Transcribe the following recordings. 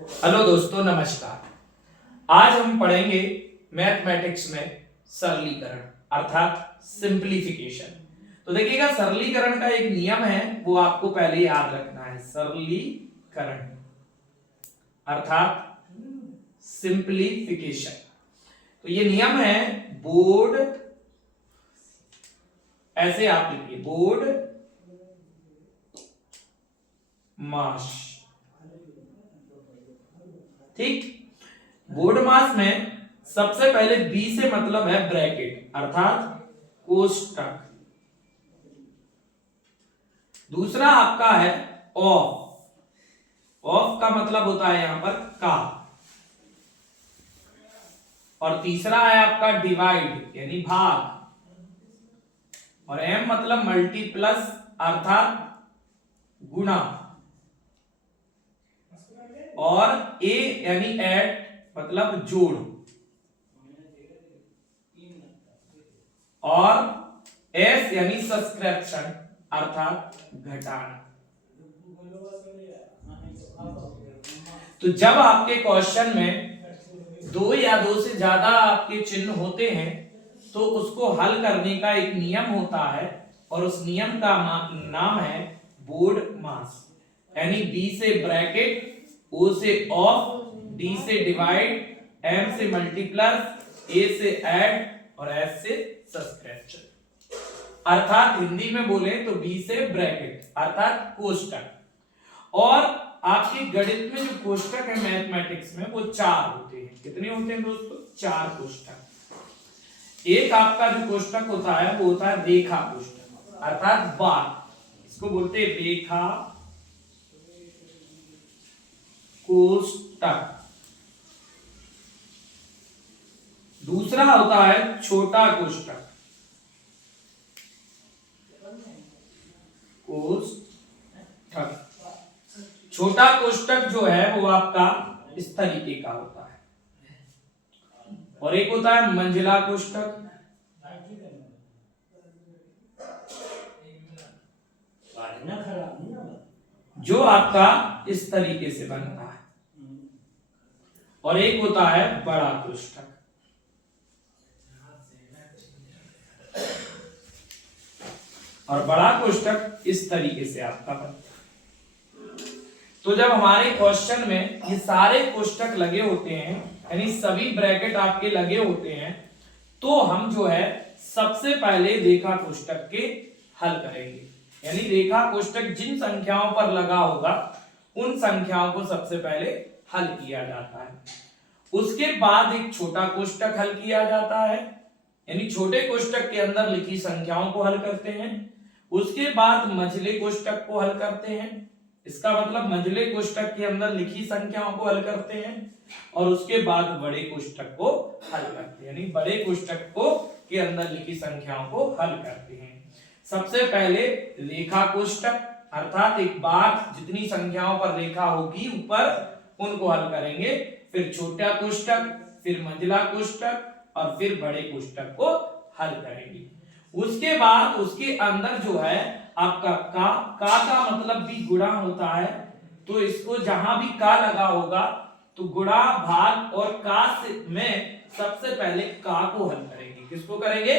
Hello दोस्तों, नमस्कार। आज हम पढ़ेंगे मैथमेटिक्स में सरलीकरण अर्थात सिंप्लीफिकेशन। तो देखिएगा, सरलीकरण का एक नियम है, वो आपको पहले याद रखना है। सरलीकरण अर्थात सिंप्लीफिकेशन। तो ये नियम है, बोर्ड ऐसे आप लिखिए, बोर्ड मास। ठीक, बोर्ड मास में सबसे पहले बी से मतलब है ब्रैकेट अर्थात कोष्टक। दूसरा आपका है ऑफ। ऑफ का मतलब होता है यहां पर का। और तीसरा है आपका डिवाइड यानी भाग। और एम मतलब मल्टीप्लस अर्थात गुणा। और ए यानी ऐड मतलब जोड़। और एस यानी सब्सट्रैक्शन अर्थात घटाना। तो जब आपके क्वेश्चन में दो या दो से ज्यादा आपके चिन्ह होते हैं तो उसको हल करने का एक नियम होता है, और उस नियम का नाम है बोर्ड मास। यानी बी से ब्रैकेट, ओ से ऑफ, डी से डिवाइड, एम से मल्टीप्लस, ए से ऐड और एस से सब्सट्रैक्शन। अर्थात हिंदी में बोले तो बी से ब्रैकेट अर्थात कोष्टक। और आपके गणित में जो कोष्टक है मैथमेटिक्स में वो 4 होते हैं। कितने होते हैं दोस्तों? 4 कोष्टक। एक आपका जो कोष्टक होता है वो होता है रेखा कोष्टक अर्थात बार। इसको बोलते हैं रेखा कोष्टक। दूसरा होता है छोटा कोष्टक। कोष्टक छोटा कोष्टक जो है वो आपका इस तरीके का होता है। और एक होता है मंझला कोष्टक। जो आपका इस तरीके से बनता है। और एक होता है बड़ा कोष्टक। और बड़ा कोष्टक इस तरीके से आपका बनता है। तो जब हमारे क्वेश्चन में ये सारे कोष्टक लगे होते हैं यानी सभी ब्रैकेट आपके लगे होते हैं, तो हम जो है सबसे पहले रेखा कोष्टक के हल करेंगे। यानी रेखा कोष्टक जिन संख्याओं पर लगा होगा उन संख्याओं को सबसे पहले हल किया जाता है। उसके बाद एक छोटा कोष्टक हल किया जाता है, यानी छोटे कोष्टक के अंदर लिखी संख्याओं को हल करते हैं। उसके बाद मझले कोष्टक को हल करते हैं। इसका मतलब मझले कोष्टक के अंदर लिखी संख्याओं को हल करते हैं। और उसके बाद बड़े कोष्टक को हल करते हैं, यानी बड़े कोष्टक को के अंदर लिखी संख्याओं को हल करते हैं। सबसे पहले रेखा कोष्टक अर्थात एक बार जितनी संख्याओं पर रेखा होगी ऊपर उनको हल करेंगे। फिर छोटा कोष्टक, फिर मंझला कोष्टक और फिर बड़े कोष्टक को हल करेंगे। उसके बाद उसके अंदर जो है आपका का मतलब भी गुणा होता है। तो इसको जहां भी का लगा होगा तो गुणा, भाग और का में सबसे पहले का को हल करेंगे। किसको करेंगे?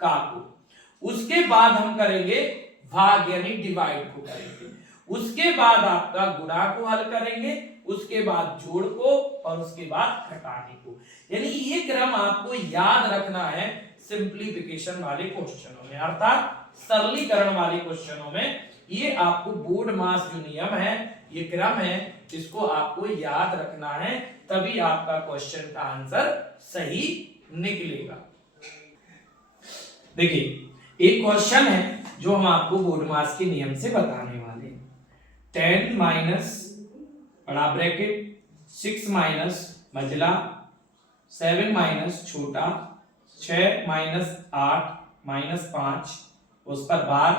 का को। उसके बाद हम करेंगे भाग यानी डिवाइड को करेंगे। उसके बाद आपका गुणा को हल करेंगे। उसके बाद जोड़ को और उसके बाद घटाने को। यानी ये क्रम आपको याद रखना है सिंप्लीफिकेशन वाले क्वेश्चनों में अर्थात सरलीकरण वाले क्वेश्चनों में। ये आपको बोर्ड मास जो नियम है, ये क्रम है, इसको आपको याद रखना है, तभी आपका क्वेश्चन का आंसर सही निकलेगा। देखिए, एक क्वेश्चन है जो हम आपको बोर्ड मास के नियम से बताने वाले हैं। 10 माइनस बड़ा ब्रैकेट, 6 माइनस मझला, 7 माइनस छोटा, 6 माइनस 8 माइनस 5 उस पर बार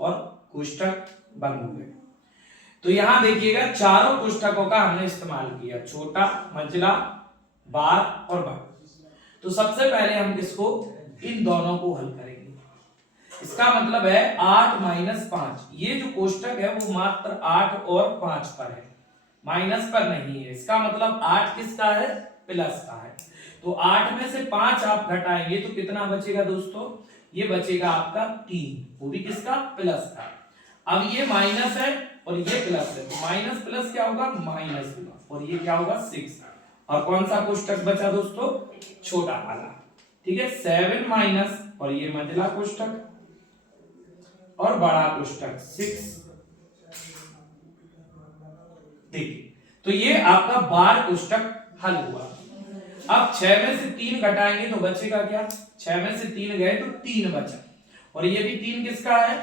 और कोष्टक बंद हो गए। तो यहां देखिएगा चारों कोष्टकों का हमने इस्तेमाल किया, छोटा, मंझला, बार और बड़ा। तो सबसे पहले हम किसको? इन दोनों को हल करेंगे। इसका मतलब है 8 माइनस 5। ये जो कोष्टक है वो मात्र 8 और 5 पर है। माइनस पर नहीं है, इसका मतलब 8 किसका है, प्लस का है। तो 8 में से 5 आप घटाएंगे तो कितना बचेगा दोस्तों, ये बचेगा आपका 3, वो भी किसका, प्लस का। अब ये माइनस है और ये प्लस है, तो माइनस प्लस क्या होगा, माइनस होगा, और ये क्या होगा 6। और कौन सा कोष्टक बचा दोस्तों, छोटा वाला, ठीक है, 7 माइनस और ये मंझला कोष्टक और बड़ा कोष्टक 6। देखिए तो ये आपका बार कोष्टक हल हुआ। अब 6 में से 3 घटाएंगे तो बचेगा क्या, 6 में से 3 गए तो 3 बचा, और ये भी 3 किसका है,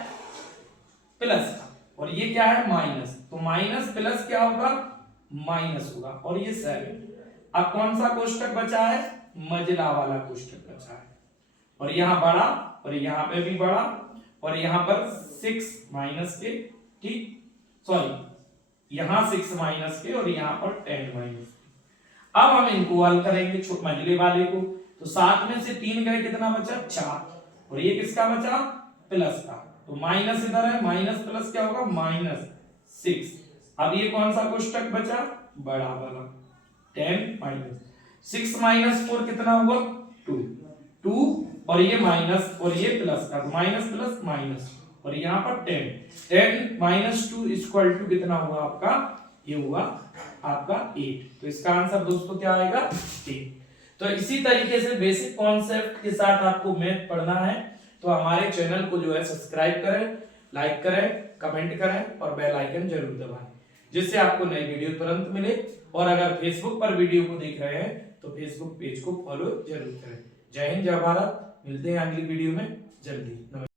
प्लस का, और ये क्या है, माइनस। तो माइनस प्लस क्या होगा, माइनस होगा, और ये 7। अब कौन सा कोष्टक बचा है, मझला वाला कोष्टक बचा है, और यहाँ बड़ा और यहाँ पे भी बड़ा, और यहाँ पर 6 माइनस के, ठीक, सॉरी यहाँ 6 माइनस के और यहाँ पर 10 माइनस के। अब हम इनको हल करेंगे मझले वाले को, तो 7 में से 3 गए, कितना बचा, 4, और ये किसका बचा, प्लस का, तो माइनस इधर है, माइनस प्लस क्या होगा, -6। अब ये कौन सा कोष्टक बचा, बड़ा वाला, 10 माइनस 6 माइनस 4 कितना हुआ, 2 और ये माइनस और ये प्लस का, माइनस प्लस माइनस, और यहाँ पर 10 माइनस 2 इक्वल टू कितना हुआ आपका, ये हुआ आपका 8। तो इसका आंसर दोस्तों क्या आएगा, 8। तो इसी तरीके से बेसिक कॉन्सेप्ट के साथ आपको मैथ पढ़ना है तो हमारे चैनल को जो है सब्सक्राइब करें, लाइक करें, कमेंट करें और बेल आइकन जरूर दबाएं, जिससे आपको नई वीडियो तुरंत मिले। और अगर फेसबुक पर वीडियो को देख रहे हैं तो फेसबुक पेज को फॉलो जरूर करें। जय हिंद, जय भारत, मिलते हैं अगली वीडियो में जल्दी।